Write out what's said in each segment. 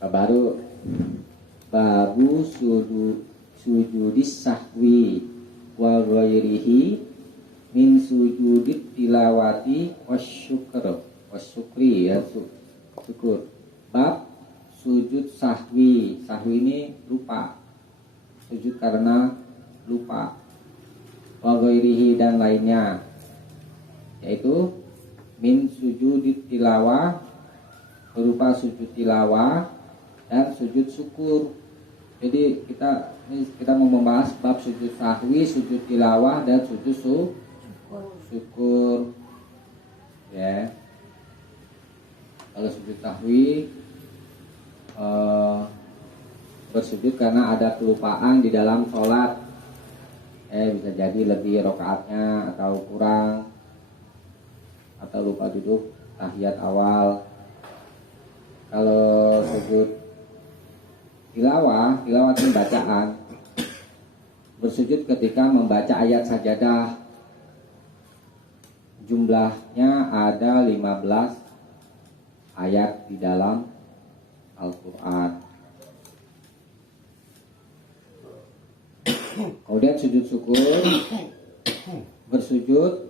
Baru babu sujudis sahwi wa ghairihi min sujudit tilawati wasyukri ya syukur. Bab sujud sahwi. Sahwi ini lupa. Sujud karena lupa. Wa ghairihi dan lainnya. Yaitu min sujudit tilawah berupa sujud tilawah dan sujud syukur. Jadi kita mau membahas bab sujud sahwi, sujud tilawah dan sujud syukur. Ya. Kalau sujud sahwi bersujud karena ada kelupaan di dalam sholat. Bisa jadi lebih rakaatnya atau kurang, atau lupa duduk tahiyat awal. Kalau sujud tilawah itu bacaan. Bersujud ketika membaca ayat sajadah. Jumlahnya ada 15 ayat di dalam Al-Quran. Kemudian sujud syukur, bersujud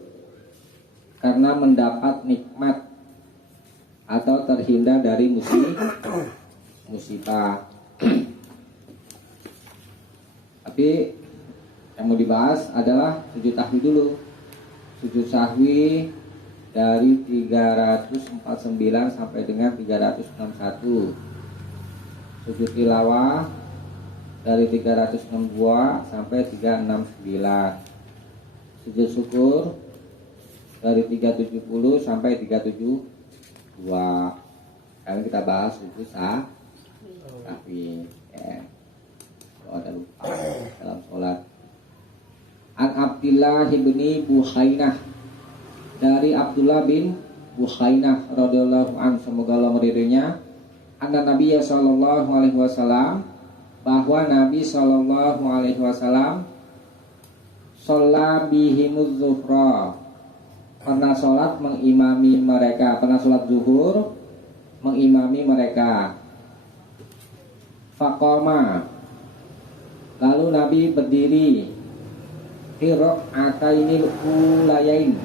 karena mendapat nikmat atau terhindar dari musibah. Tapi yang mau dibahas adalah sujud sahwi dulu. Sujud sahwi dari 349 sampai dengan 361. Sujud tilawah dari 362 sampai 369. Sujud syukur dari 370 sampai 372. Sekarang kita bahas sujud sahwi. Ya. Kalau ada lupa dalam sholat. An Abdillah bin Bukhainah, dari Abdullah bin Bukhainah radhiyallahu anhu, semoga Allah meridhoinya, anna Nabi sallallahu alaihi wasallam, bahwa Nabi sallallahu alaihi wasallam shalla bihimuz zuhra, pernah sholat mengimami mereka, pernah sholat zuhur mengimami mereka. Faqama, lalu Nabi berdiri, firaqatainil ulayain,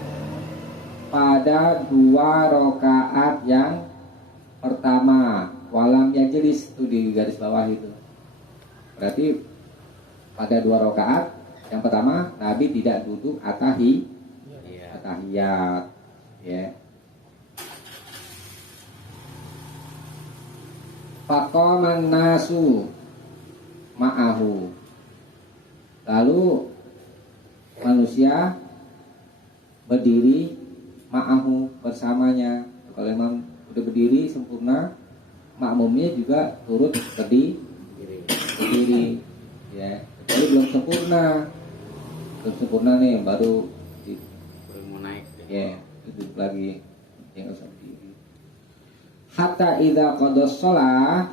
pada 2 rakaat yang pertama. Walam yajlis, itu di garis bawah itu. Berarti pada 2 rakaat yang pertama Nabi tidak duduk atahiyat. Ya. Faqaman nasu ma'ahu, lalu manusia berdiri ma'ahu, bersamanya. Kalau memang udah berdiri sempurna, makmumnya juga turut berdiri. Ya. Tapi belum sempurna nih, baru mau naik. Ya, duduk lagi, yang usah berdiri. Hatta idza qadas shalah,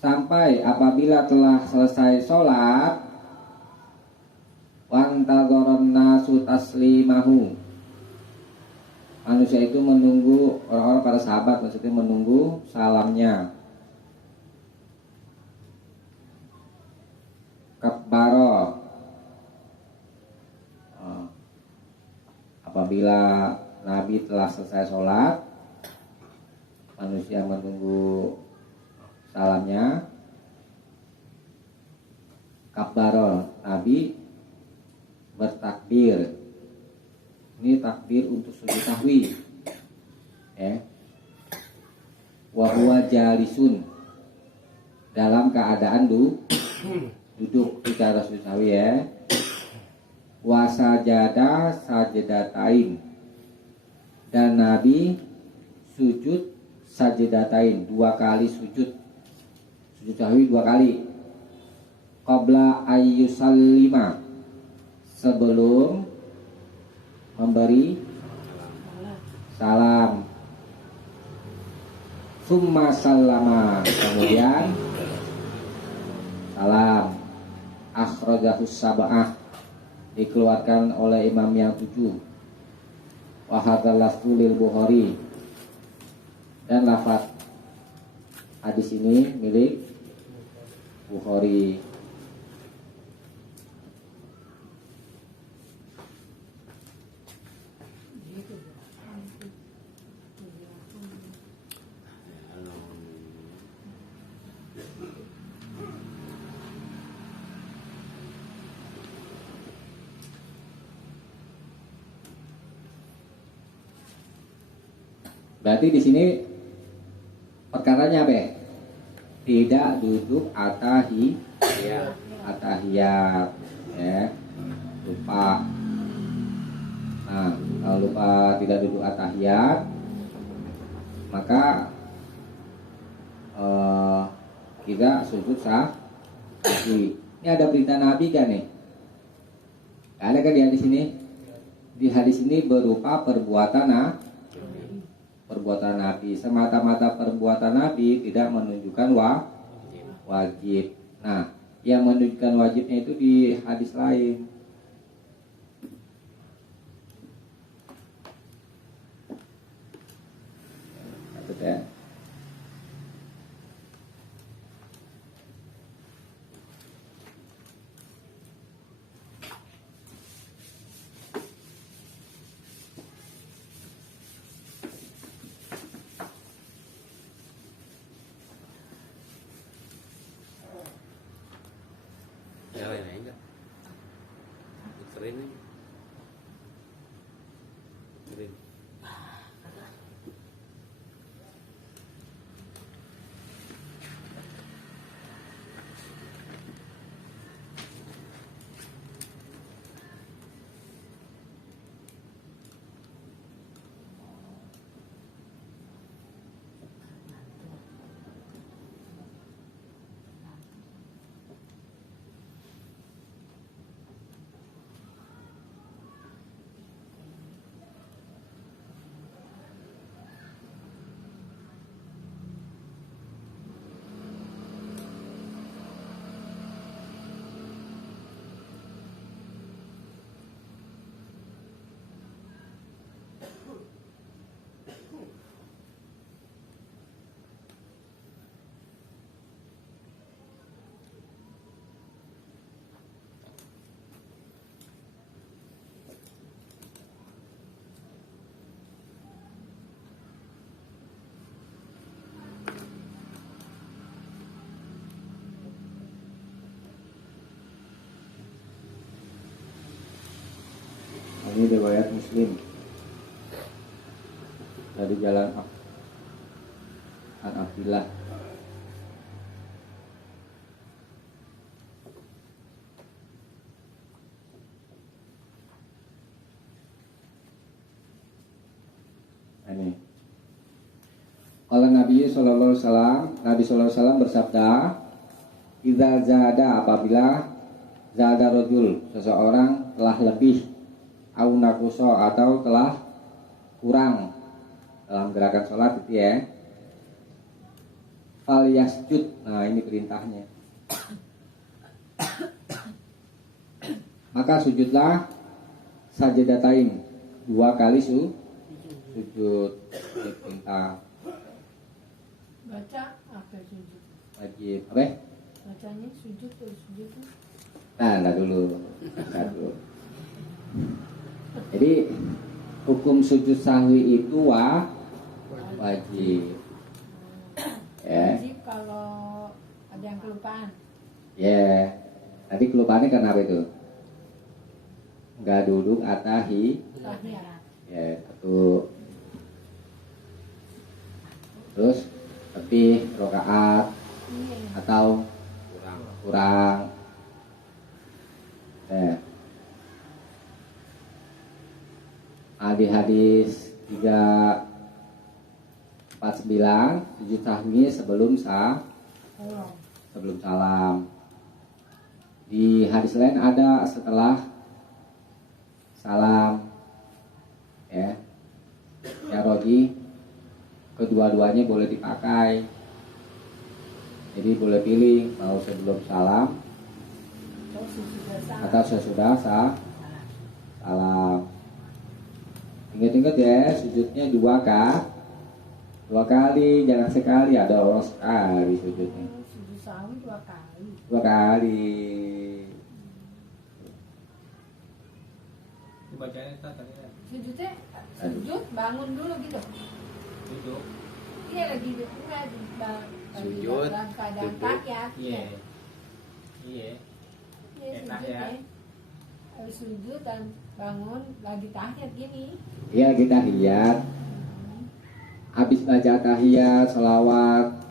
sampai apabila telah selesai sholat, wantadharon nasu taslimahu, manusia itu menunggu, orang-orang para sahabat maksudnya menunggu salamnya. Kabbaro, apabila Nabi telah selesai sholat, manusia menunggu salamnya. Kabbaro, Nabi bertakbir. Ini takbir untuk sujud sahwi. Ya. Wa huwa jalisun, dalam keadaan duduk secara sujud sahwi ya. Wa sajada sajdatain, dan Nabi sujud sajdatain, 2 kali sujud sahwi 2 kali. Qabla ayyusallima, sebelum memberi salam. Summa sallama, kemudian salam. Akhrajahus sab'ah, dikeluarkan oleh imam yang 7. Wa hadzal lafzu lil Bukhari, dan lafaz hadis ini milik Bukhari. Berarti di sini perkaranya apa ya? Tidak duduk Iya. atahiyat, ya. Lupa. Nah, kalau lupa tidak duduk atahiyat, maka kita sujud sahwi. Ini ada perintah Nabi kan nih? Ada kan di hadis ini? Di hadis ini berupa perbuatan Nabi. Semata-mata perbuatan Nabi tidak menunjukkan wajib. Nah, yang menunjukkan wajibnya itu di hadis lain. Catat ya. Jalan aja. Puterin nih. Puterin. Ini riwayat Muslim dari jalan An Abdillah. Ini kalau Nabi Sallallahu Alaihi Wasallam bersabda, "Idza zada, apabila zada rajul, seseorang telah lebih, au nakuso, atau telah kurang dalam gerakan sholat itu ya, fal yasjud." Nah, ini perintahnya. Maka sujudlah sajadatain, 2 kali sujud. Ini perintah Baca apa sujud? wajib. Apa? Bacanya sujud atau sujud? Nah, dulu. Jadi hukum sujud sahwi itu wajib. Ya. Wajib kalau ada yang kelupaan. Ya. Tadi kelupaannya karena apa itu? Nggak duduk Tahiyat. ya, satu. Terus lebih rokaat Iya. atau kurang. Di hadis 349 sujud sahwi sebelum salam. Di hadis lain ada setelah salam, ya. Ya Roji, kedua-duanya boleh dipakai. Jadi boleh pilih mau sebelum salam atau sesudah salam. Ingat-ingat ya, sujudnya 2 2 kali, jangan sekali. Ada orang sekali sujudnya. Sujud sahwi 2 kali. 2 kali. Bacanya tadi ya. Sujudnya sujud bangun dulu gitu. Duduk. Iya lagi enggak Sujud, dalam keadaan duduk. tahiyat. Iya. Iya. Iya sujud ya. Habis sujud dan bangun lagi tahiyat gini. Iya, kita tahiyat. Habis baca tahiyat, sholawat,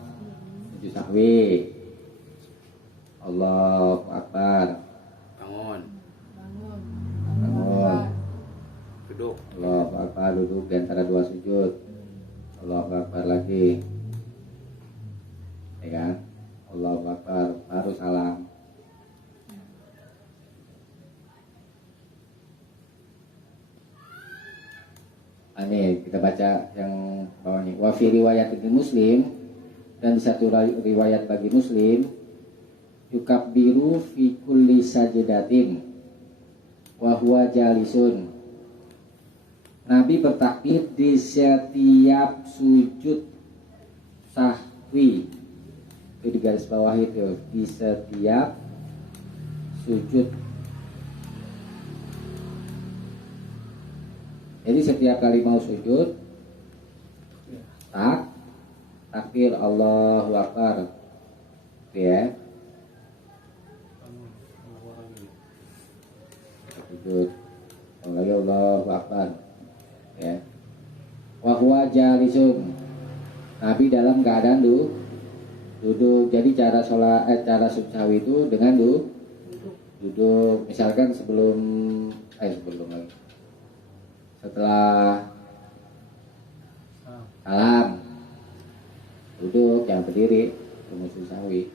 sujud sahwi. Allahu Akbar. Bangun. Bangun. Bangun. Duduk. Allahu Akbar, duduk di antara 2 sujud. Allahu Akbar lagi. Ya kan? Allahu Akbar, baru salam. Ini kita baca yang bawahnya. Wa fi riwayat Muslim, dan di satu riwayat bagi Muslim, yukabbiru fi kulli sajdatin wa huwa jalisun. Nabi bertakbir di setiap sujud sahwi. Itu di garis bawah itu, di setiap sujud. Jadi setiap kali mau sujud, takbir Allahu Akbar, ya. Sujud, lagi Allahu Akbar, ya. Wa huwa jalisun. Nabi dalam keadaan duduk. Jadi cara sholat, cara sujud sahwi itu dengan duduk. Misalkan sebelum lagi. Setelah salam duduk, jangan berdiri, sujud sahwi.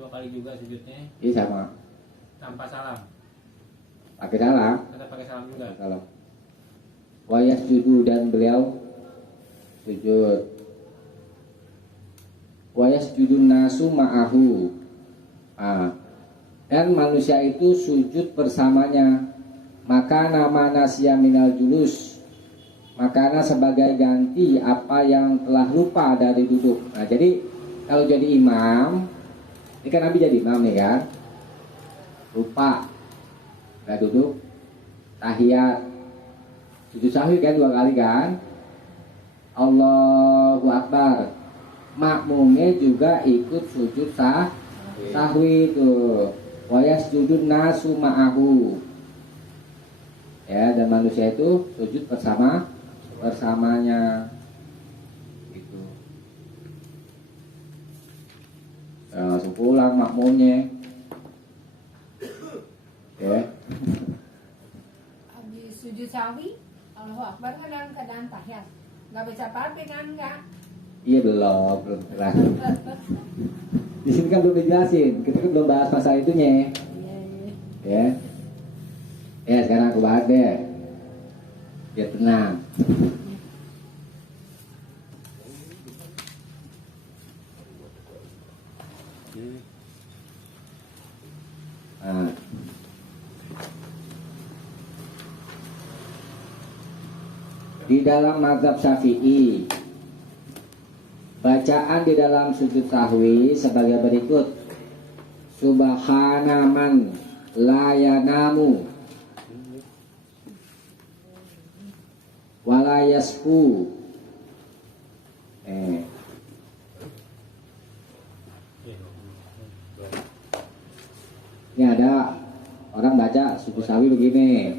2 kali juga sujudnya Ini sama, tanpa salam. pakai salam. Tetap pakai salam juga. Salam. Wayas judu, dan beliau sujud. Wayas judun nasu ma'ahu. Dan manusia itu sujud bersamanya. Maka nama nasya minal julus, makana sebagai ganti apa yang telah lupa dari duduk. Nah, jadi kalau jadi imam, ini kan Nabi jadi imam nih kan, lupa nggak duduk, tahiyat, sujud sahwi kan 2 kali kan, Allahu Akbar, makmumnya juga ikut sujud sahwi itu. Wayas judun nasu ma'ahu. Ya, dan manusia itu sujud bersamanya gitu. Ya, langsung pulang makmumnya, ya. Habis sujud sahwi, Allahu Akbar kan dalam keadaan tahiyat. Enggak baca apa-apa kan enggak? Iya, belum kelar. Di sini kan belum dijelasin, kita kan belum bahas masalah itunya, Iya. ya. Sekarang aku bahas deh, biar tenang. Nah, di dalam mazhab Syafi'i, bacaan di dalam sujud sahwi sebagai berikut: Subhana man la yanamu wala yasfu. Ini ada orang baca sujud sahwi begini.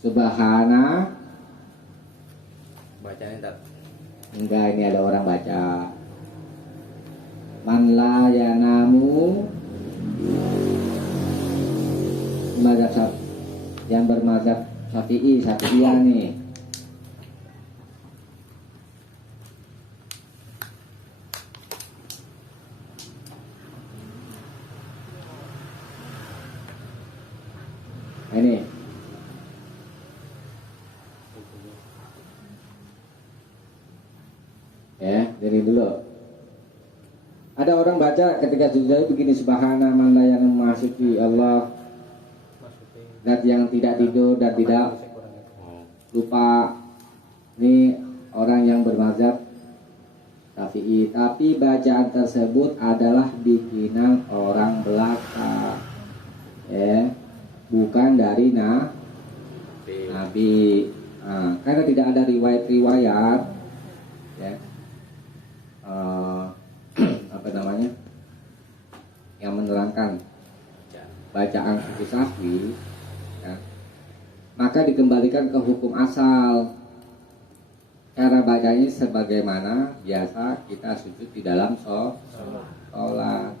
Subhana, Bacanya tak. enggak, ini ada orang baca man la yanamu, mazhab yang bermazhab Syafi'iyah nih. Ini ya, dari dulu ada orang baca baca ketika sujud begini, subhana man la yang maha suci Allah, zat yang tidak tidur dan tidak lupa. Ini orang yang bermazhab Syafi'i, tapi bacaan tersebut adalah bikinan orang belaka, ya, bukan dari Nabi. Nah, karena tidak ada riwayat-riwayat, ya, apa namanya, yang menerangkan bacaan sujud sahwi, ya, maka dikembalikan ke hukum asal. Cara bacanya sebagaimana biasa kita sujud di dalam sholat.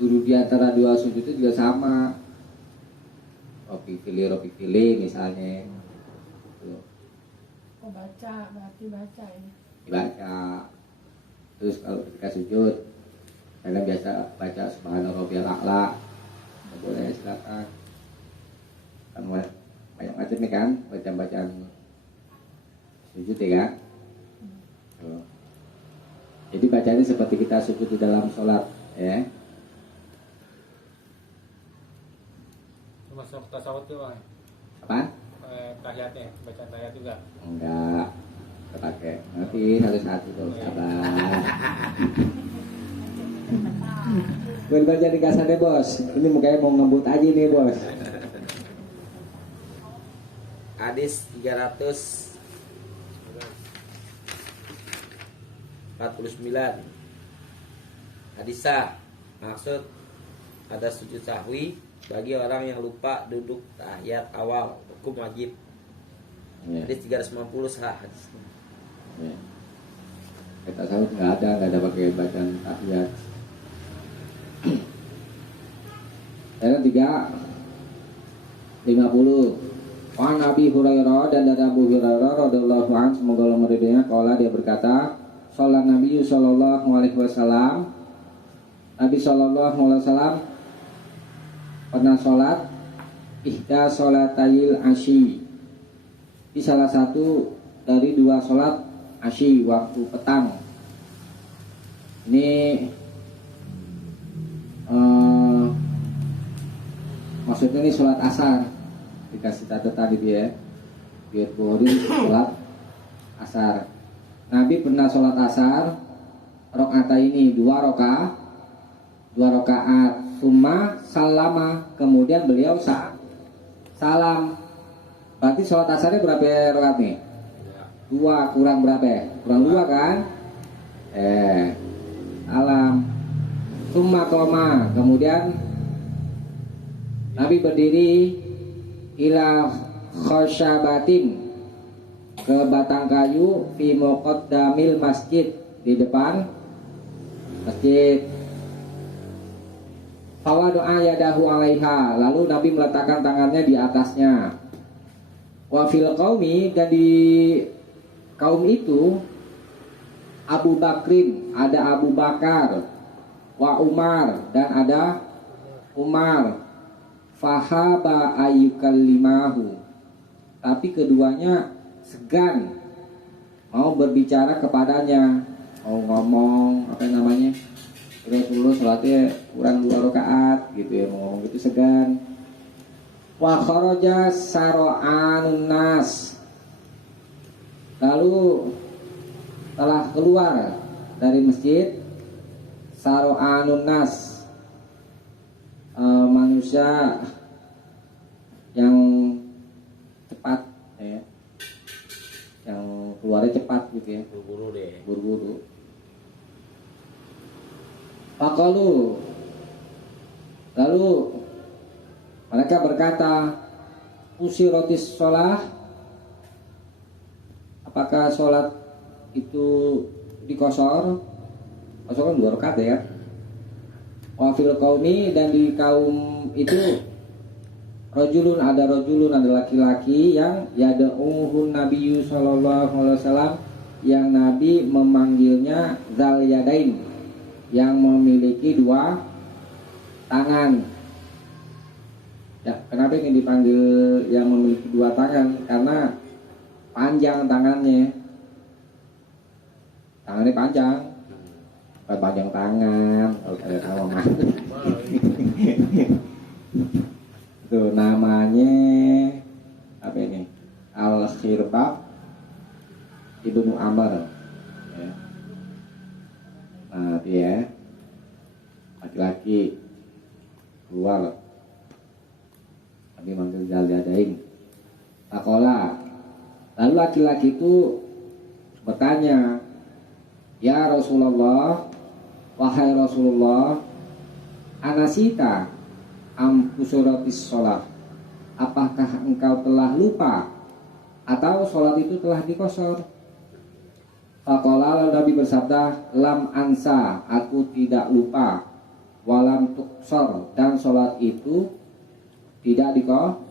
Duduk di antara dua sujud itu juga sama. Ropi pilih misalnya. Tuh. Oh baca, berarti baca ini. Dibaca. Terus kalau ketika sujud, karena biasa baca subhana rabbiyal a'la, boleh silakan. Kan banyak macam nih kan bacaan sujud ya kan. Jadi bacanya seperti kita sujud di dalam sholat, ya. Masuk tasawuf tuh bang? Apa? Tahiyatnya, bacaan tahiyat juga? Enggak terpakai. Nanti satu tuh, sabar. Gue baca di kasar deh bos. Ini mukanya mau ngebut aja nih bos. Hadis 349. Hadisah, maksud ada sujud sahwi bagi orang yang lupa duduk tahiyat awal, hukum wajib. Ya. Hadis 390 sah hadisnya. Ya. Kita sahut nggak ada pakai bacaan tahiyat. Ayat 350. Wan Nabi Hurairah, dan dari Abu Hurairah radhiyallahu anhu, semoga Allah meridainya, qala, dia berkata, sholat Nabi sallallahu alaihi wasallam, Nabi sallallahu alaihi wasallam pernah sholat ihda sholatayil asyi, di salah satu dari dua sholat asyi, waktu petang. Ini maksudnya ini sholat asar, dikasih catatan gitu ya, biar bohri sholat asar. Nabi pernah sholat asar rokaat ini dua rokaat, summa salama, kemudian beliau salam. Berarti sholat asarnya berapa rokaat nih? Dua, kurang berapa? Kurang dua kan? Salam. Summa koma, kemudian Nabi berdiri ila khosyabatin, ke batang kayu, fi muqaddamil masjid, di depan masjid. Fawa doa yadahu alaiha, lalu Nabi meletakkan tangannya di atasnya. Wa fil qaumi, dan di kaum itu Abu Bakrin, ada Abu Bakar, wa Umar, dan ada Umar. Fahaba ayyukallimahu, tapi keduanya segan mau berbicara kepadanya, mau ngomong apa namanya, Rasulullah sholatnya kurang 2 rakaat gitu ya, mau ngomong gitu segan. Wa kharaja saro'anun nas, lalu telah keluar dari masjid saro'anun nas, manusia yang cepat ya, yang keluarnya cepat gitu ya, buru-buru. Lalu mereka berkata, usirotis sholah, apakah sholat itu dikosor? Kosor kan 2 rakaat ya. Wafil qaumi, dan di kaum itu rojulun, ada laki-laki yang yada'uhun Nabi sallallahu alaihi wasallam, yang Nabi memanggilnya zal yadain, yang memiliki 2 tangan. Ya, kenapa ingin dipanggil yang memiliki 2 tangan? Karena panjang tangannya panjang. panjang tangan kalau kayak sama mah. Itu namanya apa ini? Al-Khirbab Ibnu Amr. Ya. Nah, dia laki-laki keluar. Kami manggil Jaldadain. Takola. Lalu laki-laki itu bertanya, "Ya Rasulullah, wahai Rasulullah, anasita ampusuratis sholat, apakah engkau telah lupa atau sholat itu telah dikosor?" Faqala, lalu Nabi bersabda, "Lam ansa, aku tidak lupa, walam tuksor, dan sholat itu tidak dikosor."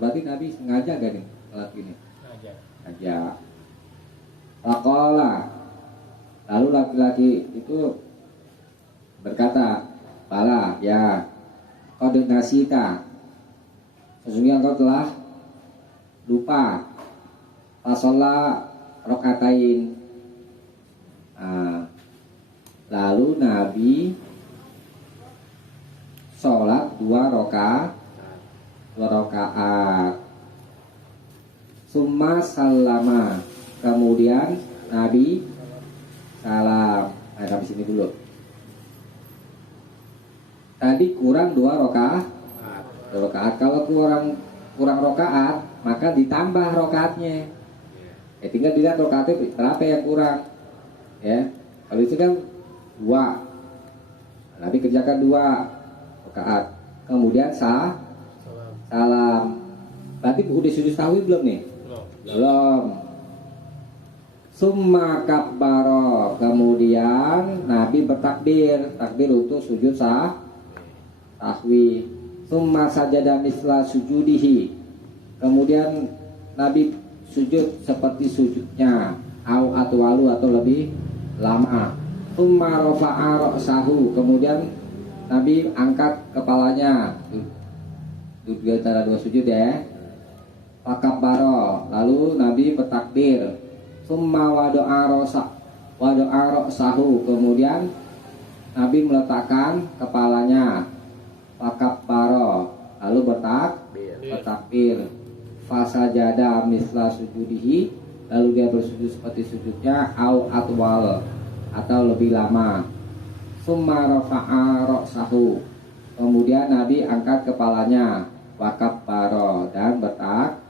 Berarti Nabi sengaja gak nih sholat ini? Sengaja. Faqala, lalu laki-laki itu berkata, "Bala, ya, qad nasita, sesungguhnya engkau telah lupa." Fasalla rokaatain. Nah, lalu Nabi sholat 2 rakaat. Summa salama, kemudian Nabi salam. Nah, sampai sini dulu. Tadi kurang 2 rakaat. Kalau kurang rakaat, maka ditambah rakaatnya. Ya, tinggal dilihat rakaatnya berapa yang kurang. Ya, kalau itu kan 2. Nabi kerjakan 2 rakaat. Kemudian salam. Berarti udah sujud sahwi belum nih? Belum. Summa kabbaro, kemudian Nabi bertakbir, takbir untuk sujud sahwi. Summa sajada misla sujudihi, kemudian Nabi sujud seperti sujudnya, au atwalu atau lebih lama. Summa rafa'a ra'sahu, kemudian Nabi angkat kepalanya. Itu antara 2 sujud ya. Fakabbaro, lalu Nabi bertakbir. Summa wado'a ra'sahu, kemudian Nabi meletakkan kepalanya. Fakabbaro, lalu bertakbir. Fasajada misla sujudihi, lalu dia bersujud seperti sujudnya, au atwal atau lebih lama. Summa rafa'a ra'sahu, kemudian Nabi angkat kepalanya. Wakabbaro, dan bertakbir.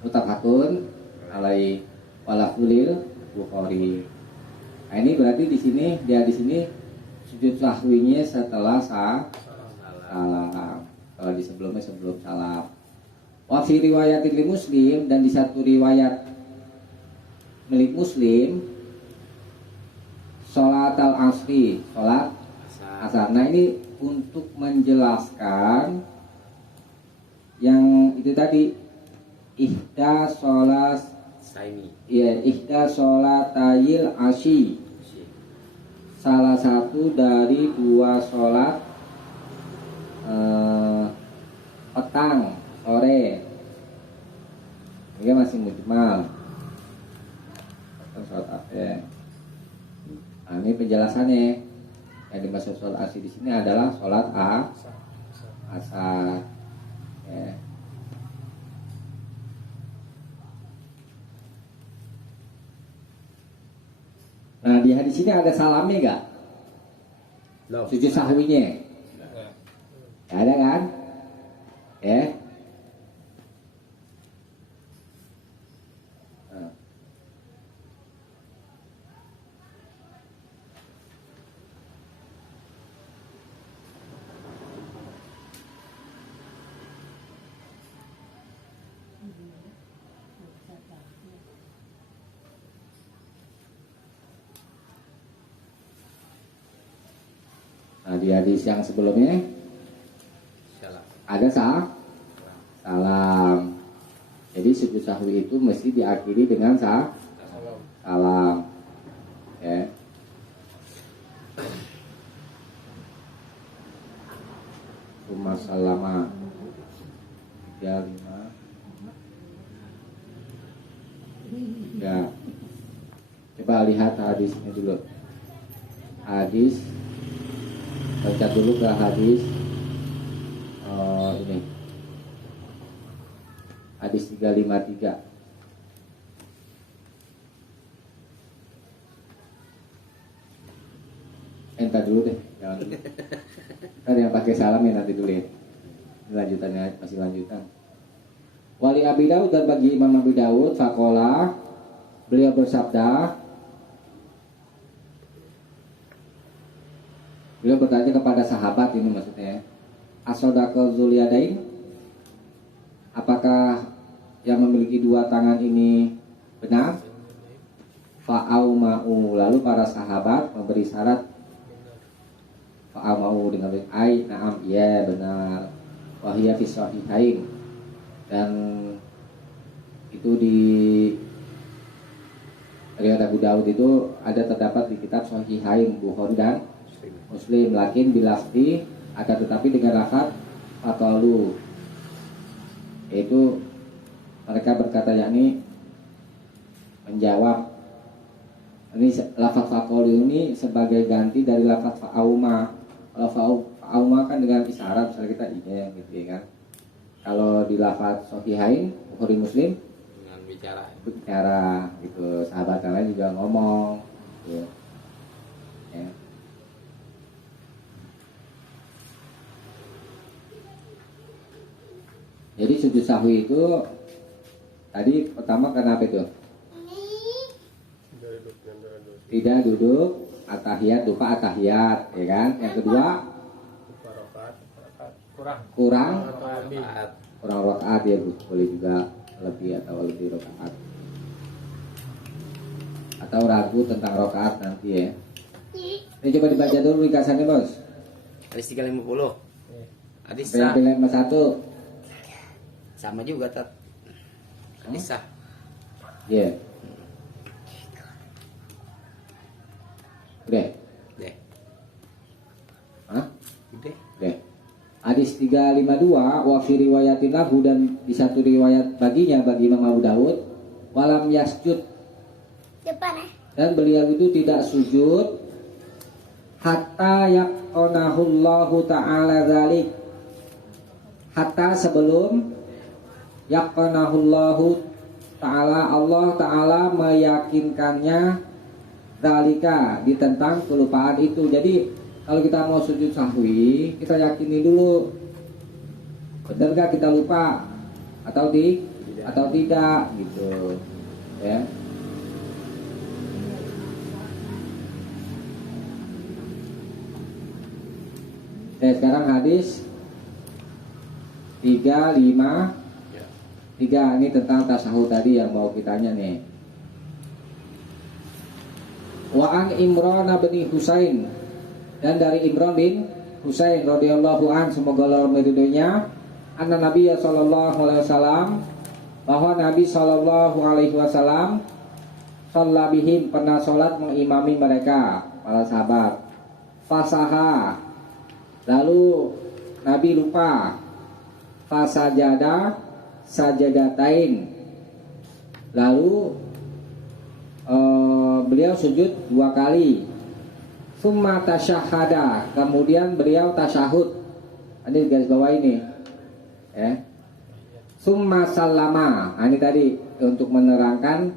Mutafakun alai walafulil Bukhari. Nah, ini berarti di sini sujud sahwinya setelah salam. Kalau di sebelum salam. Wa fi riwayatil Muslim, dan di satu riwayat milik Muslim, sholat al-asri, sholat asar. Nah, ini untuk menjelaskan yang itu tadi, ihda sholatayil asyi, salah satu dari 2 sholat petang sore. Ini masih mujmal. Sholat apa? Nah, ini penjelasannya. Yang dimaksud sholat asar di sini adalah sholat asar. Ya. Nah, di hadis ini ada salamnya nggak? Sujud sahwinya? Gak ada kan? Ya. Nah, di hadis yang sebelumnya ada salam. Jadi sujud sahwi itu mesti diakhiri dengan salam. Ya. Summa salama 35. hadisnya dulu. Hadis, baca dulu ke hadis ini. Hadis 353. Entar dulu deh, jangan dulu. Kan yang pakai salam ya nanti dulu ya. Ini lanjutannya masih lanjutan. Wali Abi Daud dan bagi Imam Abi Daud faqala, beliau bersabda, beliau bertanya kepada sahabat ini maksudnya, as-sadaqah Zulyadain, apakah yang memiliki dua tangan ini benar? Fa'auma'u, lalu para sahabat memberi syarat. Fa'auma'u dengan ai, na'am, ya benar. Wahiyya fi sahihain, dan itu di riwayat Abu Daud itu ada terdapat di kitab Sahihain Bukhari dan Muslim, lakin bilafdi, ada tetapi dengan lafaz faqalu, yaitu mereka berkata, yakni menjawab. Ini lafaz faqalu ini sebagai ganti dari lafaz fa'auma. Kalau fa'auma kan dengan isyarat, misalnya kita iya gitu ya kan. Kalau di lafaz Sahihain Bukhari Muslim dengan bicara gitu, sahabat yang lain juga ngomong gitu. Ya. Jadi sujud sahwi itu tadi pertama karena apa itu? Tidak duduk atahiyat, lupa atahiyat, ya kan? Yang kedua kurang rakaat, ya boleh juga lebih atau lebih rakaat, atau ragu tentang rakaat nanti ya. Ini coba dibaca dulu ringkasannya bos. Hadis 350. Hadis sah. Pilih nomor 1. Sama juga tat. Hadis sah. Ya. Udah. Deh. Hah? Udah. Udah. Hadis 352 wa fi riwayatin lahu, dan di satu riwayat baginya bagi Imam Abu Daud, walam yasjud, dan beliau itu tidak sujud hatta yaqonahullahu ta'ala dzalik, hatta sebelum yaqonahullahu ta'ala, Allah ta'ala meyakinkannya dzalika, di tentang kelupaan itu. Jadi kalau kita mau sujud sahwi, kita yakini dulu benar gak kita lupa atau tidak gitu ya. Sekarang hadis 353, ini tentang tasahud tadi yang mau kita tanya nih. Wa an Imran bin Husain, dan dari Imran bin Husain radhiyallahu an, semoga Allah meridhoinya, anna Nabi sallallahu alaihi wasallam, bahwa Nabi sallallahu alaihi wasallam shalla bihim, pernah salat mengimami mereka para sahabat. Fasaha, lalu Nabi lupa. Fasajada sajadatain, lalu beliau sujud 2 kali. Summa tasyahada, kemudian beliau tasyahud. Ini garis bawah ini ya. Summa sallama, ini tadi untuk menerangkan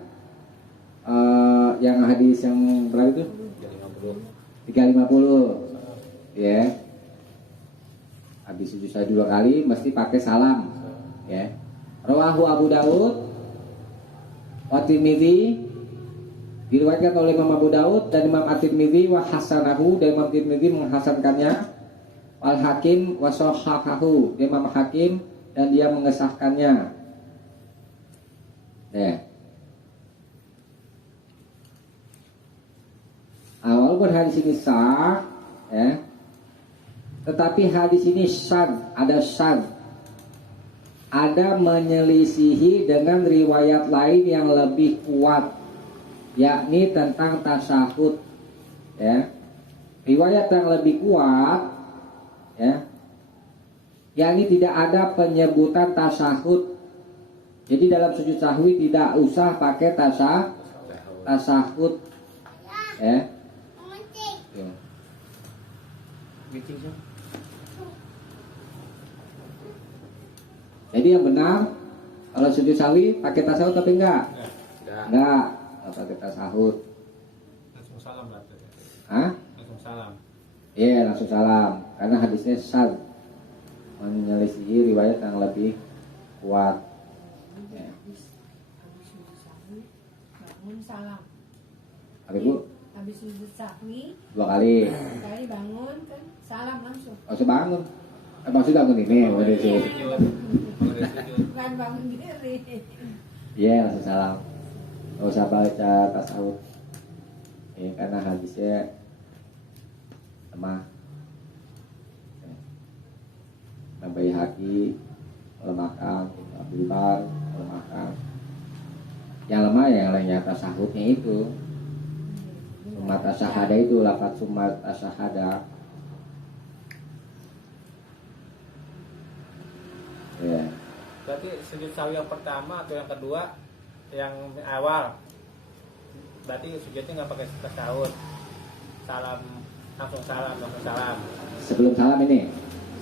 yang hadis yang berapa itu? 350 ya. Habis sujud 2 kali mesti pakai salam ya. Rawahu Abu Daud wa Tirmidzi, diriwayatkan oleh Imam Abu Daud dan Imam At-Tirmidzi, wa hasanahu, dan Imam Tirmidzi menghasankannya, wal Hakim wa sahahahu, Imam Hakim dan dia mengesahkannya. Ya. Walaupun hadis ini sah ya, tetapi hadis ini syadz, ada menyelisihi dengan riwayat lain yang lebih kuat, yakni tentang tasyahud ya. Riwayat yang lebih kuat ya, yakni tidak ada penyebutan tasyahud. Jadi dalam sujud sahwi tidak usah pakai tasyahud Ya. Tuh. Bikin sih. Jadi yang benar kalau sujud sahwi pakai tasawuf tapi enggak? Enggak. Enggak pakai tasawuf. Langsung salam berarti. Hah? Langsung salam. Iya, langsung salam. Karena hadisnya sad menyelisihi riwayat yang lebih kuat. Ya. Habis sujud sahwi bangun salam. Apa Ibu? Habis sujud sahwi 2 kali. sekali bangun kan salam langsung. Langsung bangun. Maksudnya bangun ini, mau Sujud. disebut. Boleh sujud. Bukan bangun diri. Iya, langsung salam. Nggak usah baca tasawuf. Ya, karena hadisnya lemah. Ya. Nambahi haki, melemahkan, Abdullah melemahkan. Yang lemah ya yang lainnya tasawufnya itu. Sumat asyahada itu, lafaz sumat asyahada. Ya. Berarti sujud sahwi yang pertama atau yang kedua, yang awal, berarti sujudnya nggak pakai tasawuf. Salam, langsung salam, langsung salam. Sebelum salam ini,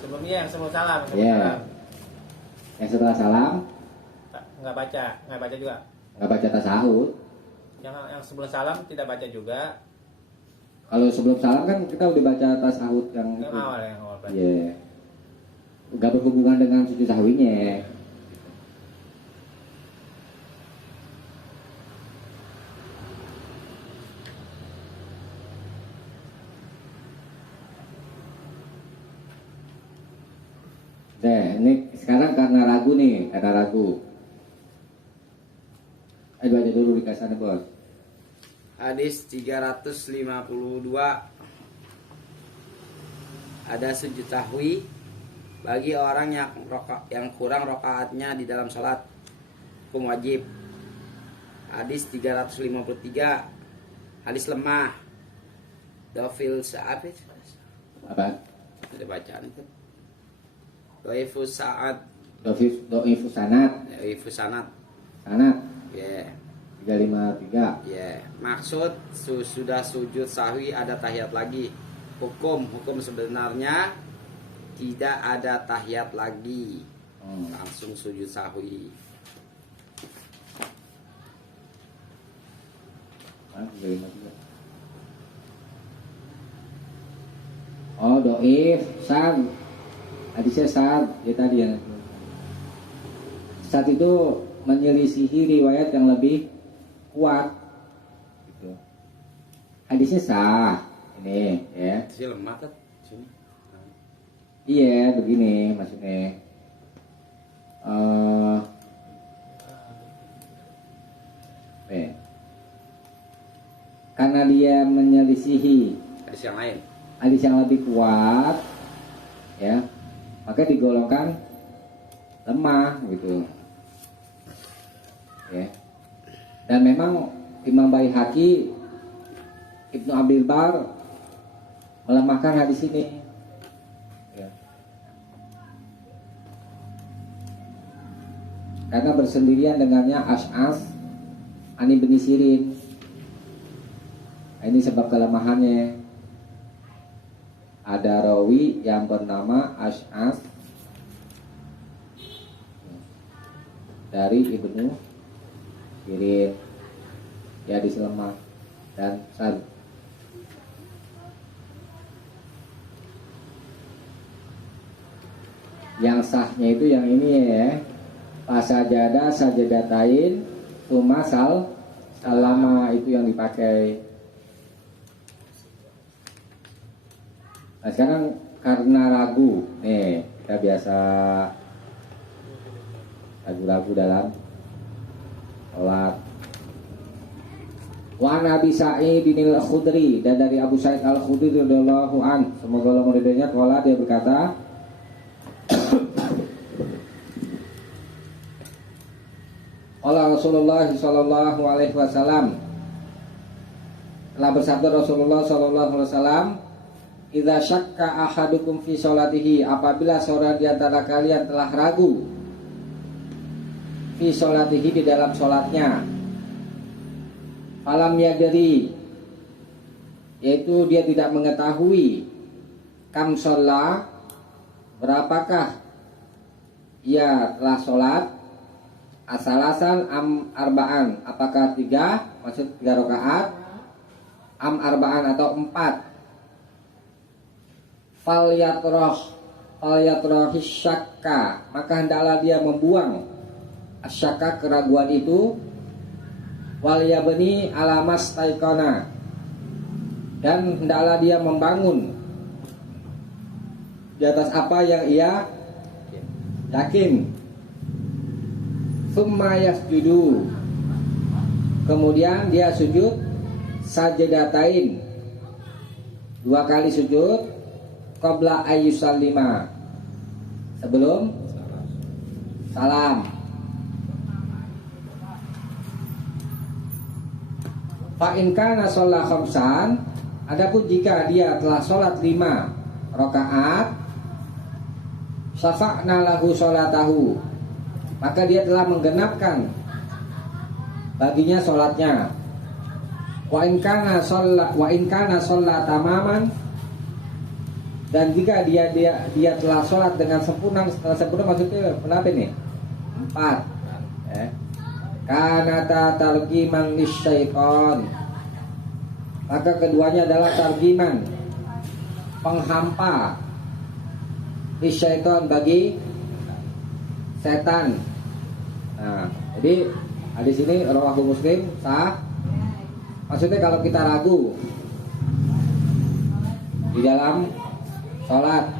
Sebelumnya yang sebelum salam, ya. Yang setelah salam nggak baca juga. nggak baca tasawuf. Yang sebelum salam tidak baca juga. Kalau sebelum salam kan kita udah baca tasawuf yang Yang itu. awal yang awal berarti. Iya. Nggak berhubungan dengan sujud sahwinya. Nah, ini sekarang karena ragu nih, karena ragu. Ayo baca dulu di kasarnya, Bos. Hadis 352. Ada sujud sahwi bagi orang yang kurang rakaatnya di dalam salat, hukum wajib. Hadis 353. Hadis lemah. Dofil sa'ad. Apa? Ada bacaan itu. Doifus sa'ad. Doifu sanat. Doifus sanad. Sanat Ya. 353. Ya, maksud sudah sujud sahwi ada tahiyat lagi. Hukum sebenarnya tidak ada tahiyat lagi. Langsung sujud sahwi. Ah, 353. Oh, doif, sad. Hadisnya sad, ya tadi ya. Sad itu menyelisihi riwayat yang lebih kuat. Gitu. Hadisnya sah. Ini ya. Si lemah kan sini. Iya, begini maksudnya. Karena dia menyelisihi Hadis yang lain. hadis yang lebih kuat, ya, maka digolongkan lemah gitu, ya. Dan memang Imam Baihaqi, Ibnu Abdul Bar melemahkan hadis ini. Ya. Karena bersendirian dengannya Ash'as Ani bin Sirin. Nah, ini sebab kelemahannya. Ada rawi yang bernama Ash'as dari Ibnu Sirin, ya diselemah dan sad. Yang sahnya itu yang ini ya, pasajada sajadatain tumasal salama, itu yang dipakai. Nah sekarang karena ragu, nih kita biasa ragu-ragu dalam sholat. Wa Nabi Sa'id bin Al-Khudri, dan dari Abu Sa'id Al-Khudri radhiyallahu an, semoga Allah meridhoinya, qala, dia berkata, qala Rasulullah sallallahu alaihi wasallam, telah bersabda Rasulullah sallallahu alaihi wasallam, idza syakka ahadukum fi sholatihi, apabila seorang di antara kalian telah ragu fi sholatihi, di dalam sholatnya, falam yadri, yaitu dia tidak mengetahui kam sholat, berapakah ia telah sholat, asalasan am arbaan, apakah 3, maksud 3 rakaat, am arbaan atau 4. Fal yatrohis syakka, maka hendaklah dia membuang asyakka, keraguan itu. Wal yabni alamas taikona, dan hendaklah dia membangun di atas apa yang ia yakin. Summa yasjudu, kemudian dia sujud sajdatain, 2 kali sujud, qabla ayyusallima, sebelum salam. Fa in kana sholat khamsan, adapun jika dia telah sholat 5 rakaat, syafa'na lahu sholatahu, maka dia telah menggenapkan baginya sholatnya. Wa in kana sholat tamaman, dan jika dia telah sholat dengan sempurna, setelah sempurna maksudnya berapa nih? 4. Kanata targiman lisyaiton, maka keduanya adalah targiman, penghampa, lisyaiton, bagi setan. Nah, jadi di sini rawahu Muslim sah. Maksudnya kalau kita ragu di dalam sholatnya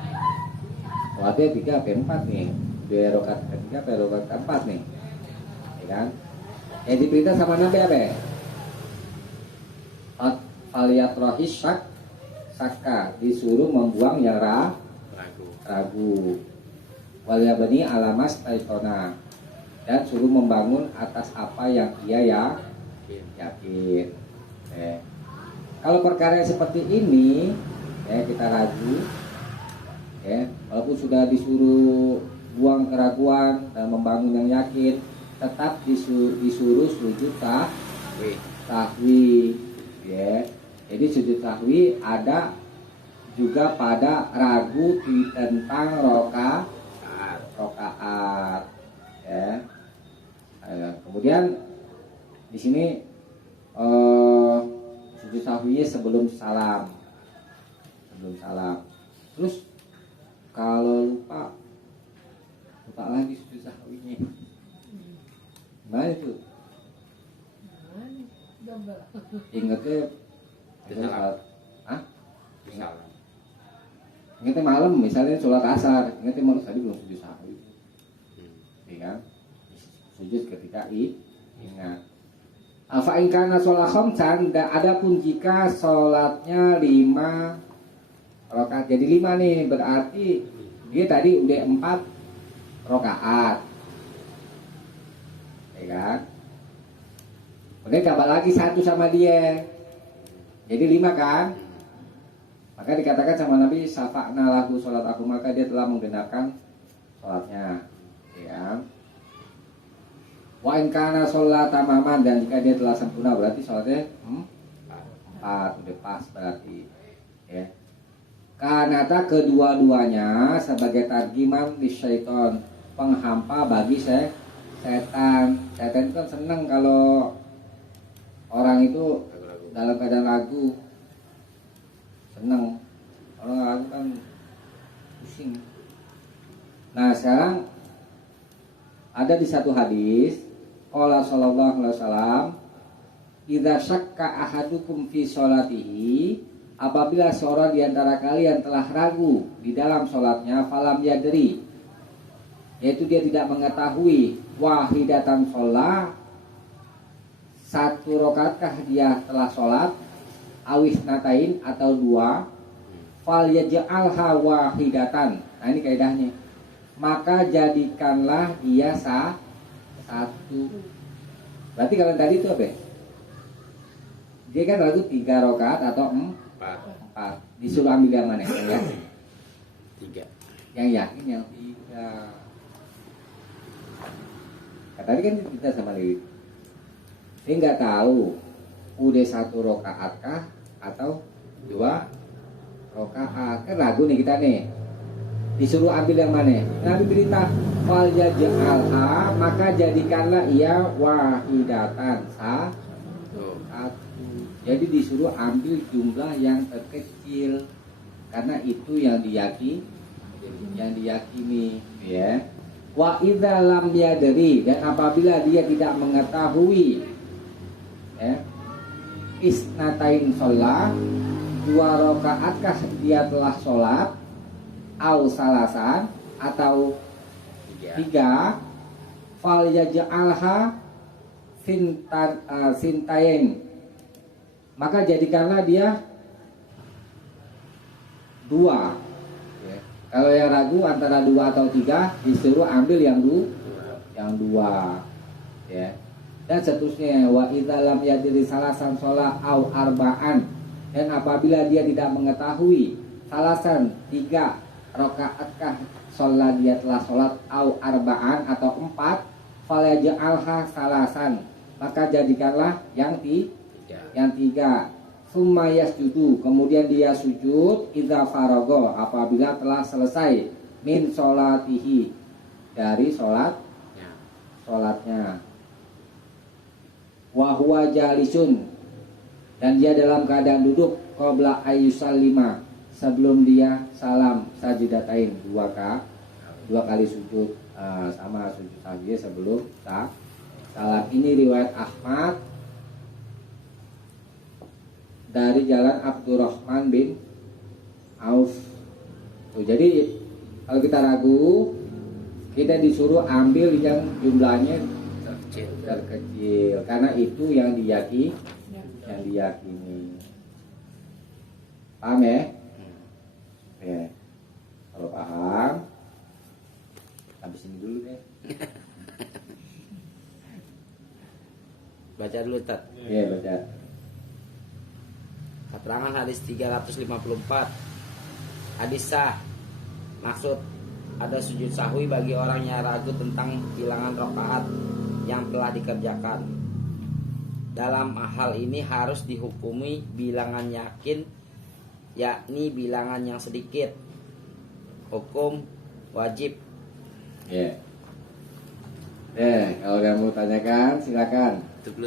3 sampai 4 nih, 2 rakaat ketiga sampai rakaat keempat nih, ya kan? Yang diperintah sama Nabi apa? Faliyatrohis sakka, disuruh membuang yang ragu. Waliyabani alamas taitona, dan suruh membangun atas apa yang ia yakin. Kalau perkara yang seperti ini, kita ragu, walaupun sudah disuruh buang keraguan dan membangun yang yakin, tetap disuruh sujud sahwi. Jadi sujud sahwi ada juga pada ragu tentang rokaat. Kemudian di sini sujud sahwi sebelum salam. Terus kalau lupa lagi sujud sahwinya, gimana itu? Ingatnya ingatnya malam, misalnya sholat asar, ingatnya malam tadi belum sujud sahwi, ya kan? Sujud ketika ingat. Fa in kana sholat khamsan, adapun jika sholatnya 5 rakaat, jadi 5 nih, berarti dia tadi udah 4 rakaat, ya kan? Kemudian tambah lagi 1 sama dia, jadi 5 kan? Maka dikatakan sama Nabi, syafa'na lahu sholat aku, maka dia telah menggenapkan sholatnya, ya. Wa in kana sholat tamaman, dan jika dia telah sempurna berarti sholatnya 4, udah pas berarti, ya. Kanata kedua-duanya sebagai targiman di syaiton, penghampa bagi setan. Setan itu kan senang kalau orang itu dalam keadaan ragu, senang. Orang ragu kan pusing. Nah, sekarang ada di satu hadis, qala sallallahu alaihi wasallam, idza syakka ahadukum fi sholatihi, apabila seorang di antara kalian telah ragu di dalam sholatnya, falam yadri, yaitu dia tidak mengetahui, wahidatan sholat, 1 rakaatkah dia telah sholat, awis natain atau 2, fal yaj'alha wahidatan. Nah ini kaidahnya, maka jadikanlah dia 1. Berarti kalau tadi itu apa? Dia kan ragu 3 rakaat atau 4. Disuruh ambil yang mana? Yang yakin? 3. Yang yakin yang 3. Tadi kan kita sama Dewi, dia nggak tahu udah 1 rakaat kah atau 2 rakaat. Kan ragu nih kita nih. Disuruh ambil yang mana? Nabi berita fal yaj'alha, maka jadikanlah ia wahidatan, satu. Jadi disuruh ambil jumlah yang terkecil karena itu yang diyakini, ya. Wa idza lam yadri, dan apabila dia tidak mengetahui, ya, isnatain sholat 2 rakaatkah dia telah sholat, au salasan atau 3, fal yaj'alha sintain, maka jadikanlah dia 2. Ya. Kalau yang ragu antara 2 atau 3, disuruh ambil yang 2, ya. Dan seterusnya, wa idza lam yadri salasan sholat au arba'an, dan apabila dia tidak mengetahui salasan 3 rakaatkah sholat dia telah sholat, au arba'an atau 4, falyaj'alha salasan, maka jadikanlah yang 3. Summa yasjudu, kemudian dia sujud idza farago, apabila telah selesai min sholatihi, dari sholatnya. Wa huwa jalisun, dan dia dalam keadaan duduk, qabla ayyusallima, sebelum dia salam, sajidatain 2 kali sujud, sama sujud sahwi sebelum salam. Ini riwayat Ahmad dari jalan Abdurrahman bin Auf. Tuh, jadi kalau kita ragu, kita disuruh ambil yang jumlahnya terkecil karena itu yang diyakini. Paham ya? Ya. Kalau paham, habis ini dulu deh. Baca dulu, Tat. Iya, baca. Keterangan hadis 354. Hadis sah. Maksud ada sujud sahwi bagi orang yang ragu tentang bilangan rakaat yang telah dikerjakan. Dalam hal ini harus dihukumi bilangan yakin, yakni bilangan yang sedikit. Hukum wajib. Ya. Kalau kamu tanyakan silakan. Tutup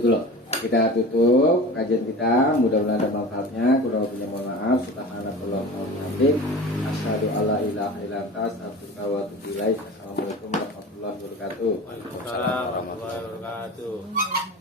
dulu. Kita tutup kajian kita. Mudah-mudahan ada manfaatnya. Kurang lebihnya mohon maaf. Subhanallah wa bihamdihi. Asyhadu alla ilaha illa anta astaghfiruka wa atubu ilaik. Assalamualaikum warahmatullahi wabarakatuh. Waalaikumsalam warahmatullahi wabarakatuh.